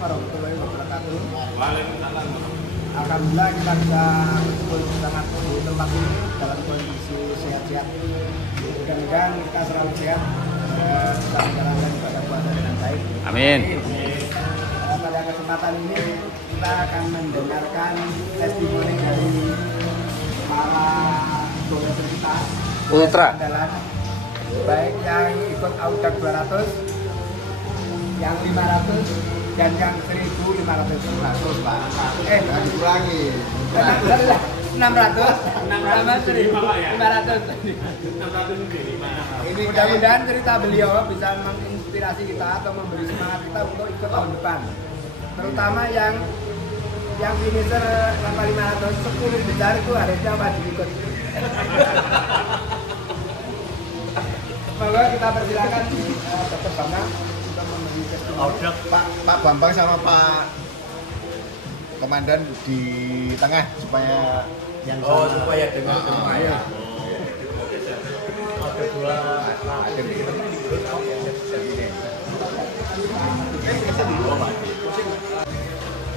warahmatullahi wabarakatuh. Waalaikumsalam. Alhamdulillah kita bisa berkumpul sangat di tempat ini dalam kondisi sehat-sehat. Mudah-mudahan kita selalu sehat dan bisa menjalankan ibadah puasa dengan baik. Amin. Pada kesempatan ini kita akan mendengarkan testimoni dari para donatur kita Ultra. andalan, baik yang ikut Audak 200, yang 500 dan yang 1.500 Pak. Dikurangi. 600 sama 1.500. Ini Mudah-mudahan cerita beliau bisa menginspirasi kita atau memberi semangat kita untuk ikut tahun depan. Terutama yang finisher 500 10 besar itu harusnya wajib ikut. Semoga kita persilakan Dr. Bambang untuk memberi testimoni. Pak Bambang sama Pak Komandan di tengah supaya yang supaya dengar semuanya. ada dua ada di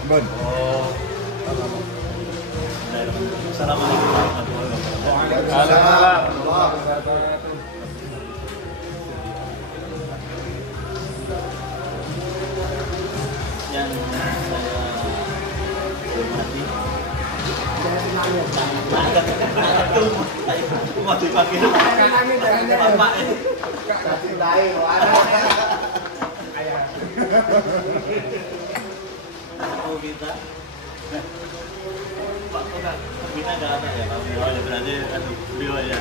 Bon. Assalamualaikum warahmatullahi wabarakatuh. Waalaikumsalam. Yang saya hormati, mau dipakai Bapak Kasih lain ada. Oh kita Pak kok kita nggak ada ya Pak beliau ya berarti beliau ya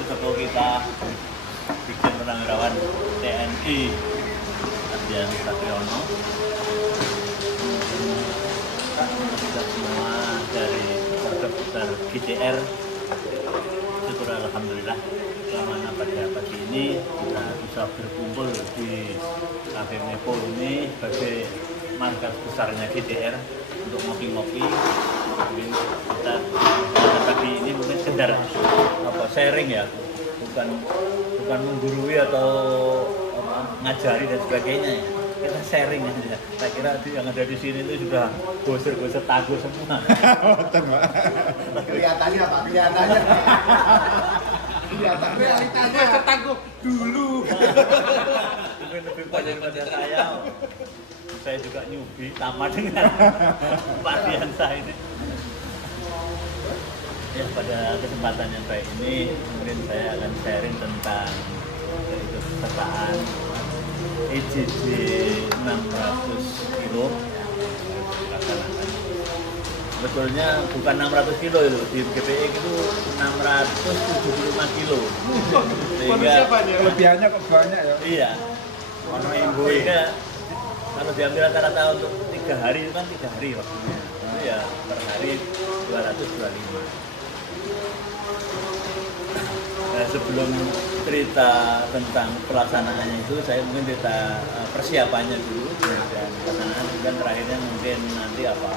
ketemu kita bikin purnawirawan TNI Ardian Satriono kita semua dari keluarga besar GDR syukur alhamdulillah mana pada pagi ini kita bisa berkumpul di Cafe Mepo ini sebagai markas besarnya GDR untuk ngopi-ngopi. Mungkin kita pagi ini mungkin sekedar sharing ya, bukan menggurui atau ngajari dan sebagainya ya. Kita sharing aja. Saya kira yang ada di sini itu sudah goser-goser tago semua. Kelihatannya Pak, kelihatannya. Realitanya Taguh dulu. Mungkin lebih banyak pada saya juga newbie sama dengan Pak Diansa ini. Ya pada kesempatan yang baik ini mungkin saya akan sharing tentang keikutsertaan EJJ 600 kilo. Sebetulnya bukan 600 kilo itu, di GPI itu 675 kilo. Sehingga Kelebihannya kok banyak ya. iya. Sehingga kalau diambil rata-rata untuk 3 hari itu kan 3 hari waktunya. Itu ya per hari 225. Nah, sebelum cerita tentang pelaksanaannya itu, saya mungkin cerita persiapannya dulu dan pelaksanaan dan terakhirnya mungkin nanti apa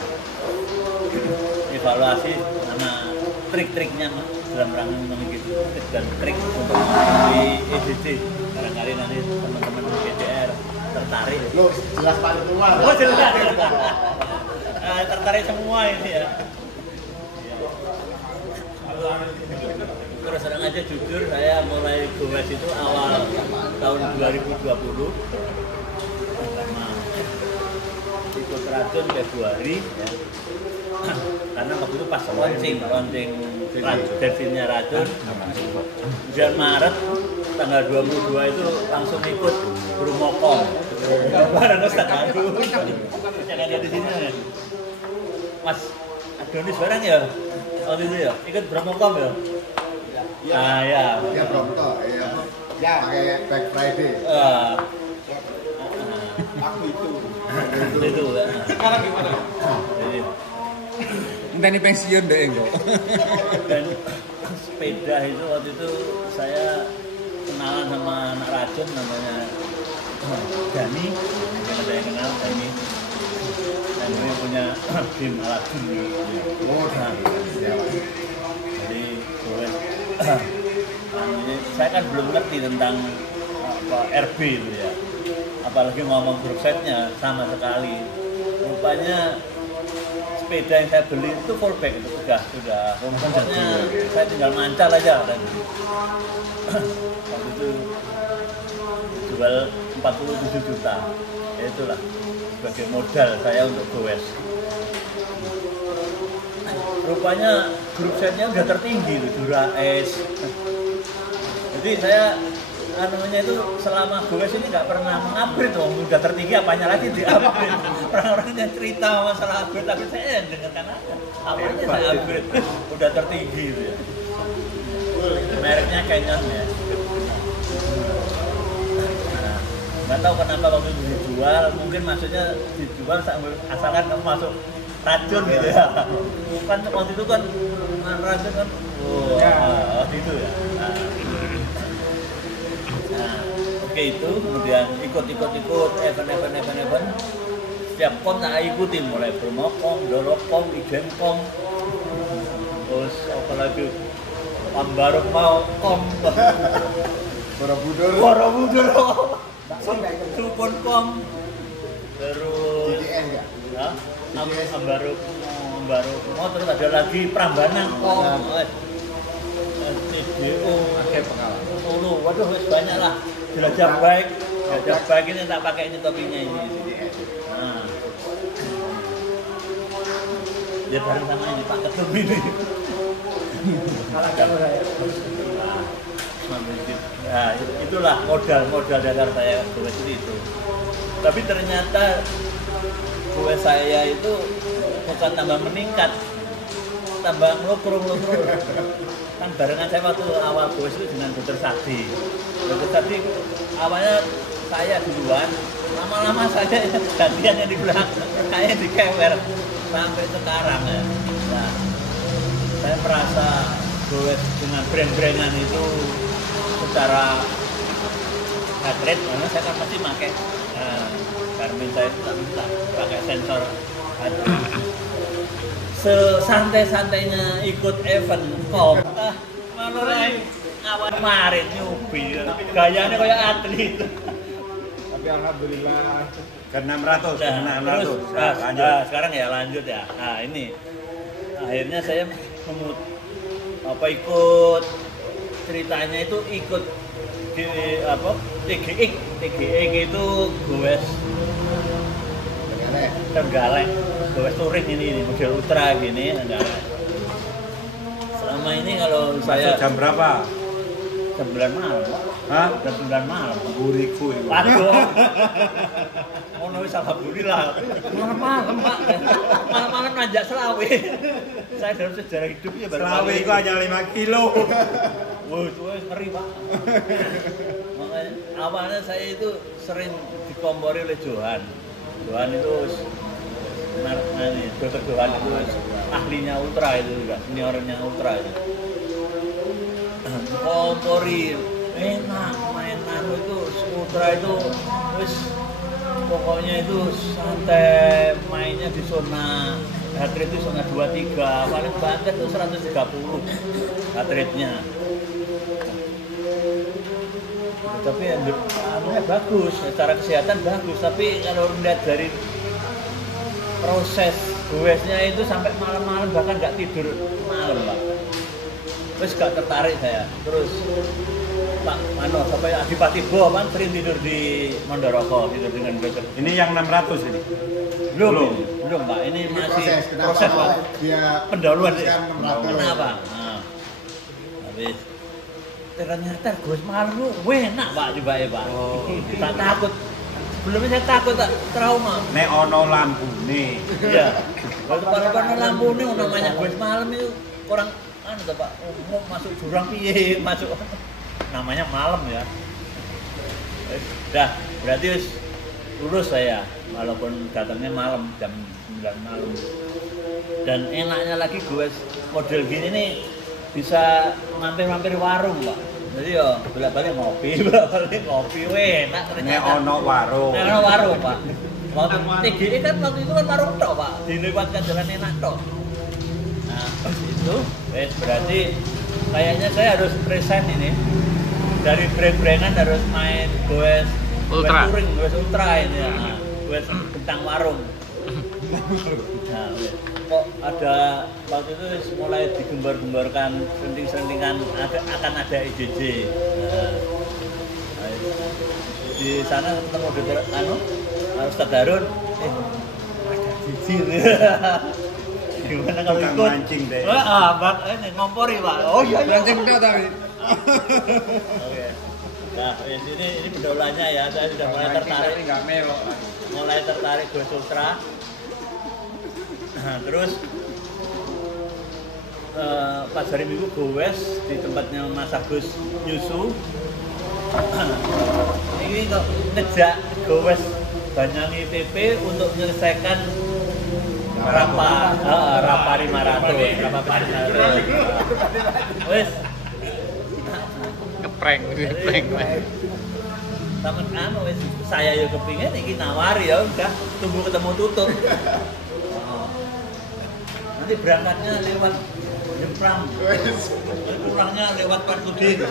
evaluasi sama trik-triknya dalam rangka memiliki trik dan trik untuk menghadapi EJJ. Barangkali nanti teman-teman GDR tertarik. Loh, jelas paling tua. Oh jelas. Tertarik semua ini ya. Terus terang aja jujur saya mulai goes itu awal tahun 2020 sama ikut racun Februari ya. Karena waktu itu pas launching bensinnya racun. Bulan Maret tanggal 22 itu langsung ikut Brumokom bareng Ustaz Aduh yang ada di sini ya. Mas Adonis bareng ya waktu itu ya ikut Brumokom ya. Ah ya. Ya Bronto, ya. Ya, pakai Black Friday. Aku itu ya. Sekarang gimana? Jadi, Entah pensiun deh enggak. dan sepeda itu waktu itu saya kenalan sama anak racun namanya Dani, mungkin ada yang kenal Dani. Dan dia punya game alat gini. Oh, Nah, jadi saya kan belum ngerti tentang apa RB itu ya. apalagi ngomong grup setnya sama sekali. Rupanya sepeda yang saya beli itu fullback itu sudah. Pokoknya saya tinggal mancal aja kan. Waktu itu jual 47 juta. Ya itulah sebagai modal saya untuk goes. Rupanya grup setnya udah tertinggi tuh, Dura S. Jadi saya namanya itu selama goes ini nggak pernah mengupgrade tuh, udah tertinggi apanya lagi di-upgrade. Orang-orang yang cerita masalah upgrade, tapi saya yang dengarkan aja. Apanya saya upgrade, udah tertinggi gitu ya. Mereknya Canyon ya. Nah, nggak tahu kenapa waktu itu dijual, mungkin maksudnya dijual asalkan kamu masuk racun gitu ya. Kan waktu itu kan racun kan, waktu itu ya. Nah, oke itu kemudian ikut event. Setiap kom tak ikuti mulai Bromokom, Dorokom, Ijenkom, terus apalagi Pambaruk mau kom, Borobudur, Supun kom, terus GDN nggak? ya, Ambaruk mau terus ada lagi Prambanan kom, TDO, Solo, waduh banyak lah. Jelajah baik ini tak pakai ini topinya ini. Nah, dia bareng sama ini Pak Ketum ini. Kalau kamu saya. Nah, itulah modal dasar saya goes itu. Tapi ternyata goes saya itu bukan tambah meningkat, tambah ngelukur. Kan barengan saya waktu awal goes itu dengan Dr. Sakti. Dr. Sakti awalnya saya duluan, lama-lama saya gantian yang di belakang, saya dikewer sampai sekarang ya. Nah, saya merasa goes dengan brand-brandan itu secara heart rate, karena saya kan pasti pakai Garmin saya itu tak bisa pakai sensor heart rate. Sesantai-santainya ikut event kom, malah awal kemarin nyubi, gayanya kayak atlet. Tapi alhamdulillah Ke 600. Terus Lanjut. sekarang ya lanjut ya. Nah ini akhirnya saya ikut ceritanya itu ikut di TGX itu goes Trenggalek, goes touring ini model ultra gini Trenggalek. Selama ini kalau saya Masuk jam berapa? jam 9 malam, Hah? jam 9 malam. Buriku itu. Waduh, ngono wis alhamdulillah. Malam-malam Pak, malam-malam nanjak Selawe. Saya dalam sejarah hidupnya baru Selawe kali itu hanya 5 kilo. Wah, itu ngeri Pak. Makanya awalnya saya itu sering dikompori oleh Johan. Johan itu Dr. Johan itu ahlinya ultra itu juga, seniornya ultra itu. Kompori enak, mainan itu ultra itu wis pokoknya itu santai, mainnya di zona heart rate itu zona 23, paling banter itu 130 heart rate-nya. Tapi anunya bagus, secara kesehatan bagus, tapi kalau melihat dari proses goesnya itu sampai malam-malam bahkan nggak tidur malam Pak. Terus gak tertarik saya. Terus Pak Mano sampai Adipati Bo kan sering tidur di Mandoroko, tidur dengan beker. Ini yang 600 ini. Belum Pak, ini masih proses Pak. Dia Pendahuluan sih. 600. Kenapa? Nah, habis ternyata goes malam lu enak Pak coba ya Pak. Tak takut. Sebelumnya saya takut tak trauma. Nek ono lampune. Iya. Waktu para lampu ini namanya goes malam itu kurang Pak, mau masuk jurang piye, masuk namanya malam ya. Dah, berarti lulus saya walaupun datangnya malam jam 9 malam. Dan enaknya lagi gue model gini nih bisa mampir-mampir warung, Pak. Jadi ya bolak-balik ngopi, enak ternyata. Nek ono warung. Nek ono warung, Pak. Waktu TGI kan waktu itu kan warung tok, Pak. Dilewatkan jalan enak tok. Nah, itu berarti kayaknya saya harus resign ini dari brand-brandan, harus main goes Ultra. Goes ultra ini ya. Goes bintang warung. Nah, kok ada waktu itu mulai digembar-gembarkan senting-sentingan akan ada IJJ. Nah, di sana ketemu dengan Ustadz Harun, ada jijil. Gimana kalau Tukang ikut? mancing deh. Bang, ini ngompori Pak. Oh iya. Mancing enggak tapi. Oke. Nah, ini pendolanya ya, saya sudah mulai tertarik. Nggak melok. Mulai tertarik Goes Ultra. Nah, terus pas hari Minggu goes di tempatnya Mas Agus nyusu. Ini kok ngejak goes Banyuwangi PP untuk menyelesaikan Rapa 500. Wes. Ngeprank. Temen wes saya yo kepingin iki nawari ya udah tunggu ketemu tutup. Nanti berangkatnya lewat Jepang, pulangnya lewat Partudin.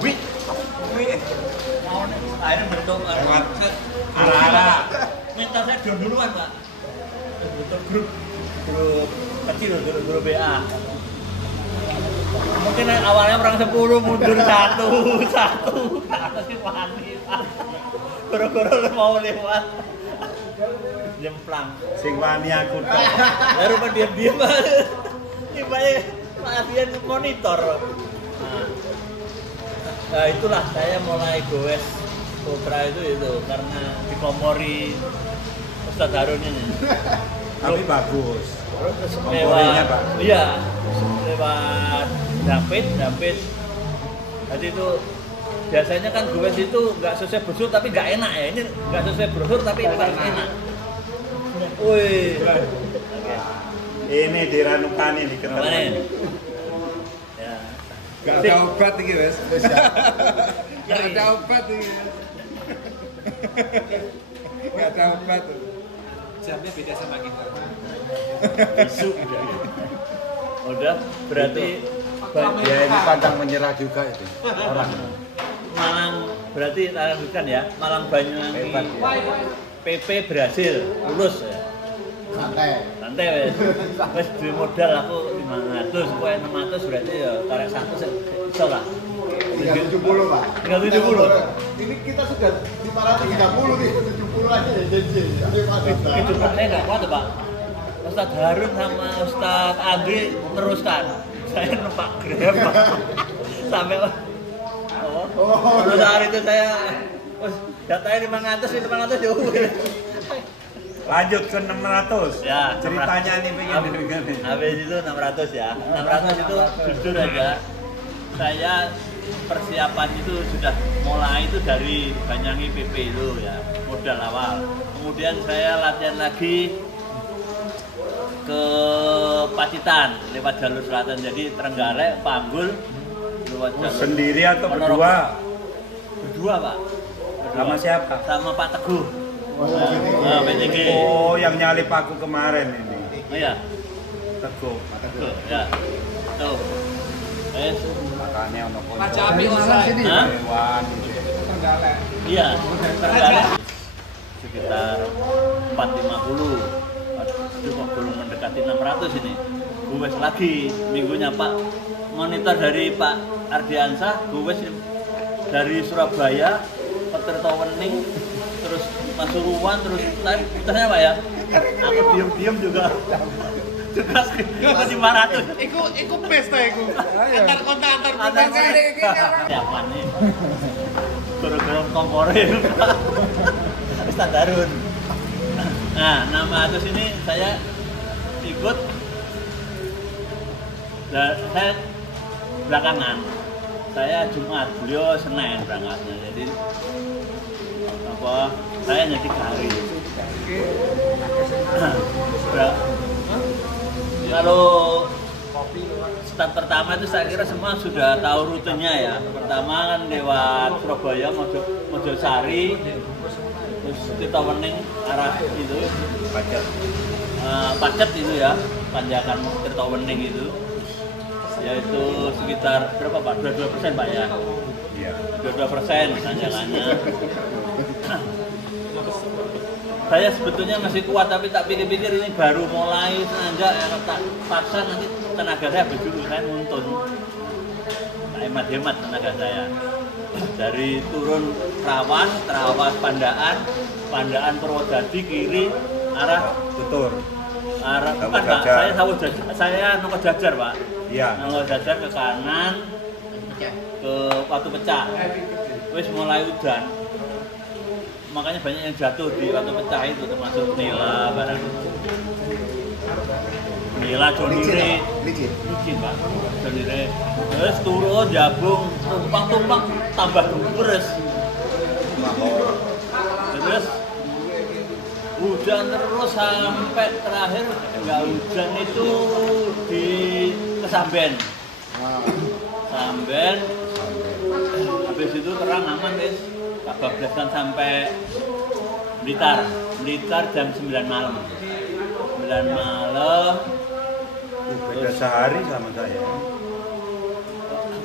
Wih, mau akhirnya bentuk Lewat arah-arah. minta saya duluan Pak. Bentuk grup kecil, grup BA. Mungkin awalnya orang 10 mundur satu, tapi wanita. Goro-goro mau lewat. Jemplang. Sing wani aku tok. Baru diam-diam. Gimana latihan monitor. Nah, itulah saya mulai goes Ultra itu karena dikomori Ustadz Harun ini. Tapi bagus. Terus Komporinya, Pak. Iya, lewat David. Jadi itu biasanya kan goes itu nggak sesuai brosur tapi nggak enak ya. Ini nggak sesuai brosur tapi ini paling enak. Wih. Ini di Ranupani di Mana? Kertanegara. Ya. Gak ada obat iki, Wes. Gak ada obat iki. Gak ada obat. Jamnya beda sama kita. Isu udah berarti Ya ini pantang menyerah juga itu orang. Malang berarti lanjutkan ya. Malang Banyuwangi Hebat, ya. PP berhasil lulus ya. Santai. Santai wes. Wes duwe modal aku 500, kowe 600 berarti ya karek 1 iso lah. 370, Pak. 370. Ini kita sudah 530 nih, 70 aja ya janji. Itu saya enggak kuat Pak. Ustadz Harun sama Ustadz Andri teruskan. Saya numpak Grab Pak. Sampai terus hari itu saya datanya 500 ya. Lanjut ke 600. Ya, Ceritanya nih pengen dengar nih. Habis itu 600 ya. 600 itu jujur aja. Saya persiapan itu sudah mulai itu dari Banyuwangi PP itu ya, modal awal. Kemudian saya latihan lagi ke Pacitan lewat jalur selatan. Jadi Trenggalek, Panggul lewat jalur Sendiri atau Ponorogo. berdua? Berdua, Pak. Sama siapa? Sama Pak Teguh. Nah, PTG. Oh, yang nyalip aku kemarin ini. Oh iya. Teguh. Tuh, ya. Tuh. Makanya ono Raja Api online. Hah? Hewan. Trenggalek. Iya, Trenggalek sekitar 450. Aduh, kok belum mendekati 600 ini. Gowes lagi minggunya Pak. Monitor dari Pak Ardiansah, gowes dari Surabaya ke Tirtowening, terus Pasuruan, terus kita Pak ya. Aku diam-diam juga. Juga 500. Iku pesta iku. Antar kota antar provinsi. Siapa nih? Guru-guru komporin Ustadz Harun. Nah, nama atus ini saya ikut. Saya belakangan. Saya Jumat, beliau Senin berangkatnya. Jadi saya hanya 3 hari. Kalau start pertama itu saya kira semua sudah tahu rutenya ya. Pertama kan lewat Surabaya, Mojosari, terus Tirtowening arah itu, Pacet itu ya, tanjakan Tirtowening itu, yaitu sekitar berapa Pak? 22% Pak ya. Iya. 22% tanjakannya. Saya sebetulnya masih kuat, tapi tak pikir-pikir ini baru mulai nanjak ya, tak paksa nanti tenaga saya habis dulu, saya nuntun. Tak hemat-hemat tenaga saya. Dari turun Trawas Pandaan Purwodadi kiri arah Tutur. bukan Pak, saya Nongko Jajar Pak. Iya. Nongko Jajar ke kanan ke Watu Pecah. Wis mulai udan. Makanya banyak yang jatuh di Watu Pecah itu, termasuk Nila barang. Nila Jonire. Licin Pak. Jonire. Terus turun jabung, tumpang tambah beres. Terus hujan terus sampai terakhir nggak hujan itu di Kesamben. Samben. Habis itu terang aman wis. Bablasan sampai Blitar jam 9 malam. 9 malam. Beda sehari sama saya.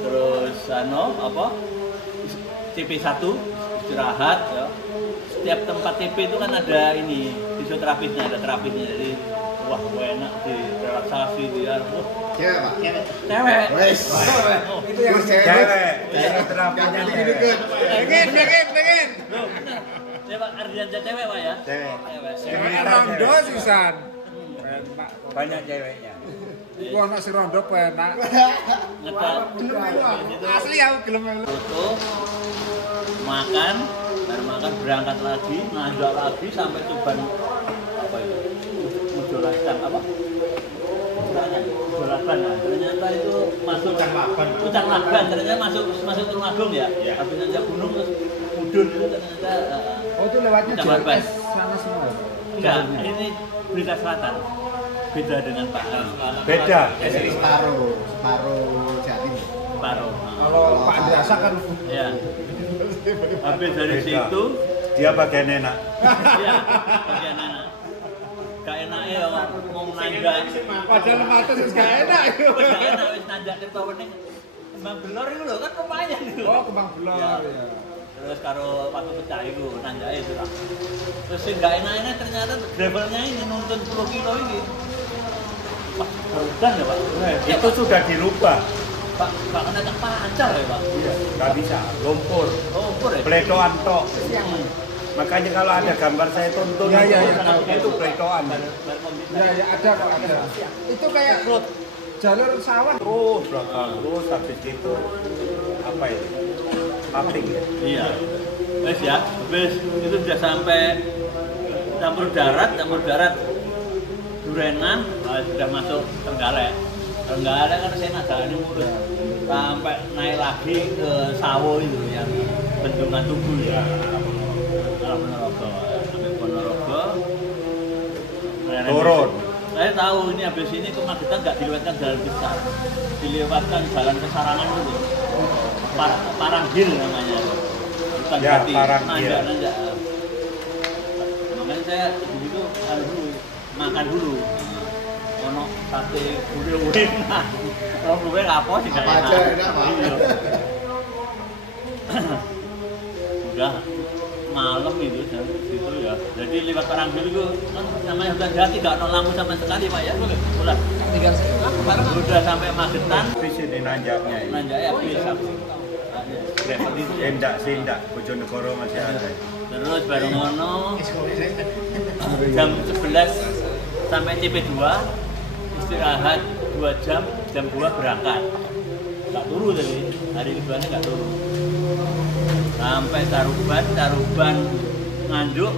Terus TP1 istirahat ya. Setiap tempat TP itu kan ada ini fisioterapisnya, ada terapisnya, jadi wah enak di relaksasi dia. Cewek Pak. Cewek. Wes. Itu yang Cewek. Terapinya cewek. Pengen. Loh, bener. Cewek Ardianca cewek Pak ya? Cewek. Cewek rondo sisan. Enak. Banyak ceweknya. Iku ana si rondo penak. Ngedak. Asli aku gelem melu. Foto, makan, baru makan berangkat lagi, nanjak lagi sampai Tuban apa itu? Mujolakan apa? Mujolakan. Ternyata itu masuk Pucang Laban. Ternyata masuk Tulungagung ya. Habis nanjak gunung terus mudun itu ternyata. Oh itu lewatnya Pucang Laban. sana semua. Enggak, ini Berita Selatan. Beda dengan Pak. Beda. Separuh Jatim. Separuh. Kalau Pak Andiasa kan Ya. Habis dari Beda. situ, Dia bagian enak. ya, bagian enak. Gak enak ya mau nanjak. padahal mates wis gak enak. Wis gak enak wis nanjak ke Tawening. Kembang Belor itu lho kan lumayan itu. Oh, Kembang Belor ya. Terus karo Watu Pecah itu nanjake itu lah. Terus sing gak enak ternyata drivernya ini nuntun 10 kilo ini. Pak, hujan ya Pak? Itu sudah dirubah. Pak kena tak pancar ya Pak? Iya. Nggak bisa. Lumpur. Oh, ukur ya? Pletoan tok. Makanya kalau ada gambar saya tuntun Iya. itu pletoan. Ya ada kok ada. Itu kayak jalur sawah. Terus belakang terus habis itu apa itu? Pabrik ya. Iya. Wes ya, wes itu sudah sampai campur darat Durenan, sudah masuk Trenggalek kan saya jalan mulus sampai naik lagi ke Sawo itu yang bendungan Tugu ya. Ponorogo, sampai Ponorogo. Turun. Saya tahu ini habis ini ke Magetan nggak dilewatkan jalan besar, dilewatkan jalan kesarangan dulu. Paranggil namanya. Bukan Ya, Jati. Paranggil. Nanjak. Makanya saya begitu makan dulu. Ono sate gurih-gurih. Kalau gurih apa sih Apa aja enak Pak. Udah malam itu ya. Jadi lewat Paranggil itu kan namanya hutan jati, nggak ada lampu sama sekali Pak ya. Udah tinggal udah sampai Magetan. Di sini nanjaknya ini. Nanjaknya habis. Sindak, Bojonegoro masih ada. Terus baru ngono jam 11 sampai CP2 istirahat 2 jam, jam 2 berangkat. Nggak turu tadi, hari keduanya nggak turu. Sampai Taruban nganjuk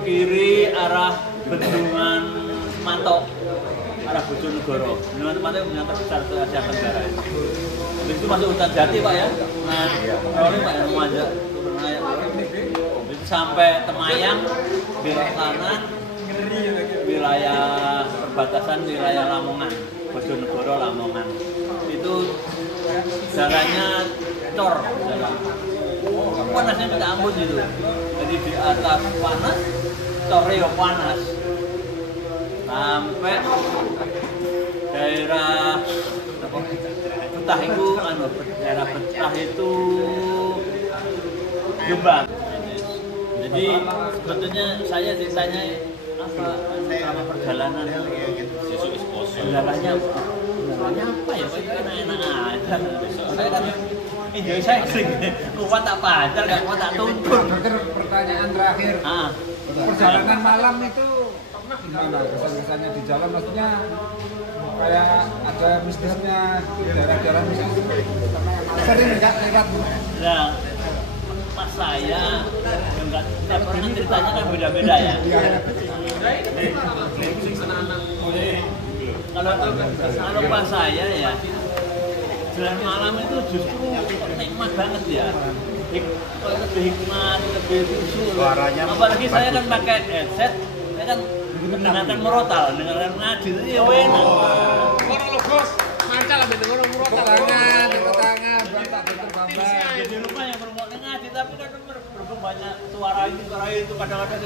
kiri arah Bendungan Mantok, arah Bojonegoro. Bendungan Mantok yang terbesar se Asia Tenggara. Habis itu masuk hutan jati Pak ya. Nah, lori Pak yang mau ajak turun naik. Itu sampai Temayang, belok kanan, wilayah perbatasan wilayah Lamongan, Bojonegoro Lamongan. Itu jalannya cor jalan. Panasnya minta ampun gitu. Jadi di atas panas, cornya panas. Sampai daerah betah itu daerah betah itu Jombang. Jadi sebetulnya saya ditanya apa selama perjalanan kendalanya apa ya? Enak-enak aja. Saya kan enjoy cycling, kuat tak pacar, nggak kuat tak tuntun. Dokter, pertanyaan terakhir. Perjalanan malam itu gimana kesan-kesannya di jalan? Maksudnya kayak ada mistisnya di daerah jalan mistis. Sering nggak lewat? Nah, pas saya enggak tiap orang ceritanya kan beda-beda ya. Kalau pas saya ya jalan malam itu justru nikmat banget ya. Lebih hikmat, lebih khusyuk. Apalagi saya kan pakai headset, saya kan mendengarkan murotal, mendengarkan ngaji itu ya enak. Orang lo bos, mancal ambil dengar murotal. Tangan, berontak terbang. Di rumah yang berumur ngaji, tapi kan berhubung banyak suara itu kadang-kadang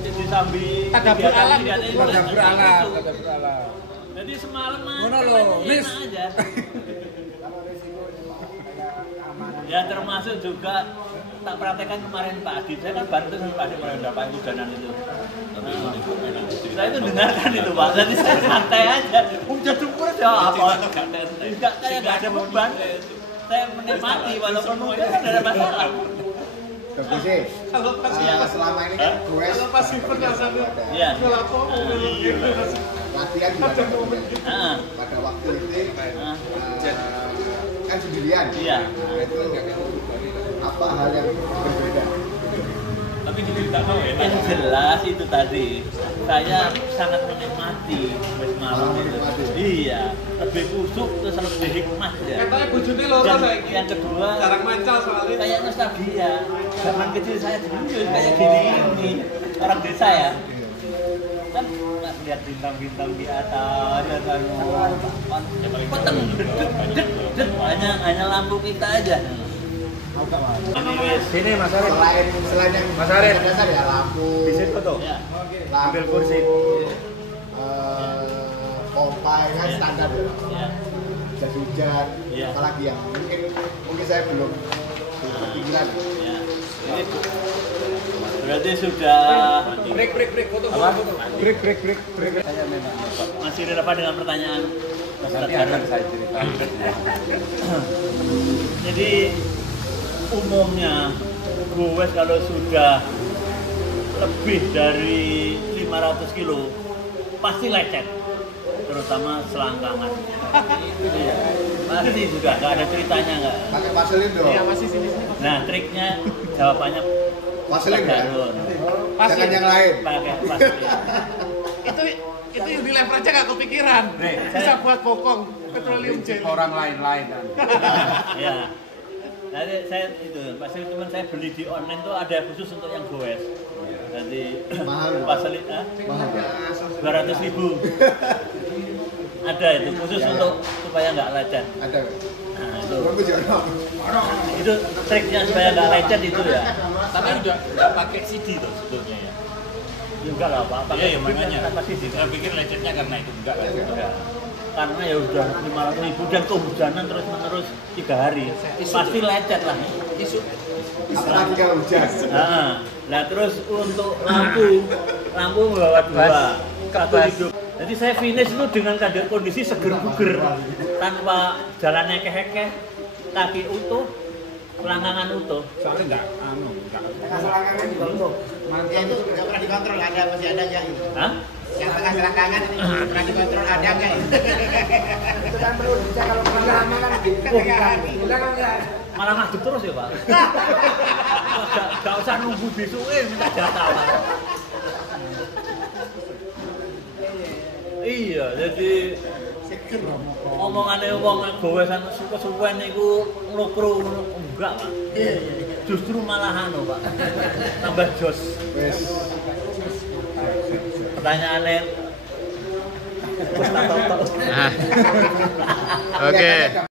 disambi kegiatan Ada beralam. Jadi semalam Ngono lho, Miss. enak aja. Kalau risiko keamanan. Ya termasuk juga tak praktekkan kemarin pagi. Saya kan bantu sama Pak Adi dapat hujanan itu. Saya itu dengarkan itu Pak. Jadi saya santai aja. Hujan syukur aja apa? Enggak, saya nggak ada beban. Saya menikmati walaupun hujan kan ada masalah. Bagus sih. Kalau pas Selama ini kan gue kalau pas event yang sampai Iya. latihan juga ada kemudian. Pada waktu itu kan sendirian. Iya. Itu apa hal yang berbeda? tapi diceritakan ya. Yang jelas itu tadi saya sangat menikmati wes malam itu. Iya, lebih kusuk terus lebih hikmat ya. Katanya bojone loro Dan saiki. yang kedua Jarang mancal soalnya. kayak nostalgia. Zaman kecil saya dulu kayak gini ini orang desa ya. Kan nggak lihat bintang-bintang di atas dan peteng, hanya lampu kita aja. Sini Mas Arif. Selain yang Mas Arif. dasar ya lampu, Di situ tuh. Ya. ambil kursi. pompa kan Ya. standar ya. Ya. Jas hujan, Ya. apalagi yang mungkin saya belum kepikiran. Ya. Ini berarti sudah Break foto. Break. masih relevan dengan pertanyaan Mas Nanti Tadharun. akan saya ceritakan. Jadi umumnya goes kalau sudah lebih dari 500 kilo pasti lecet, terutama selangkangan. Iya, pasti juga nggak ada ceritanya nggak. Pakai vaselin dong. Iya masih sini. Nah triknya jawabannya Vaselin ya? Tadharun. Jangan yang lain. Pakai vaselin. Itu yang di lever aja nggak kepikiran. Bisa buat bokong petroleum gel. Orang lain kan. Ya. Jadi saya itu pasti teman saya beli di online tuh ada khusus untuk yang goes. Jadi Mahal. vaselin Mahal. 200.000. Ada itu khusus untuk supaya nggak lecet. Ada. Nah, itu. Bagus ya. Itu triknya supaya nggak lecet itu ya. Tapi udah pakai CD tuh sebetulnya ya. Juga lah Pak. Iya, makanya. Tanpa sih Saya pikir lecetnya karena itu enggak kan. Enggak. Karena ya udah 500.000 dan kehujanan terus menerus 3 hari. Pasti lecet lah. Apalagi kalau hujan. Nah terus untuk lampu bawa 2 satu hidup. Jadi saya finish itu dengan kondisi seger buger, tanpa jalannya kekeh, kaki utuh, selangkangan utuh. Soalnya enggak Selangkangan juga utuh. Ya itu nggak pernah dikontrol, ada masih ada nggak itu? Hah? Yang tengah selangkangan ini pernah dikontrol ada nggak itu? Itu kan perlu dicek kalau pernah lama kan bilang ya. Malah ngaduk terus ya Pak. Gak usah nunggu besoknya minta jatah Pak. Iya, jadi omongannya wong gowesan suwe-suwen niku nglopro enggak Pak. Justru malah anu Pak. Tambah jos. Wes. Pertanyaannya Oke.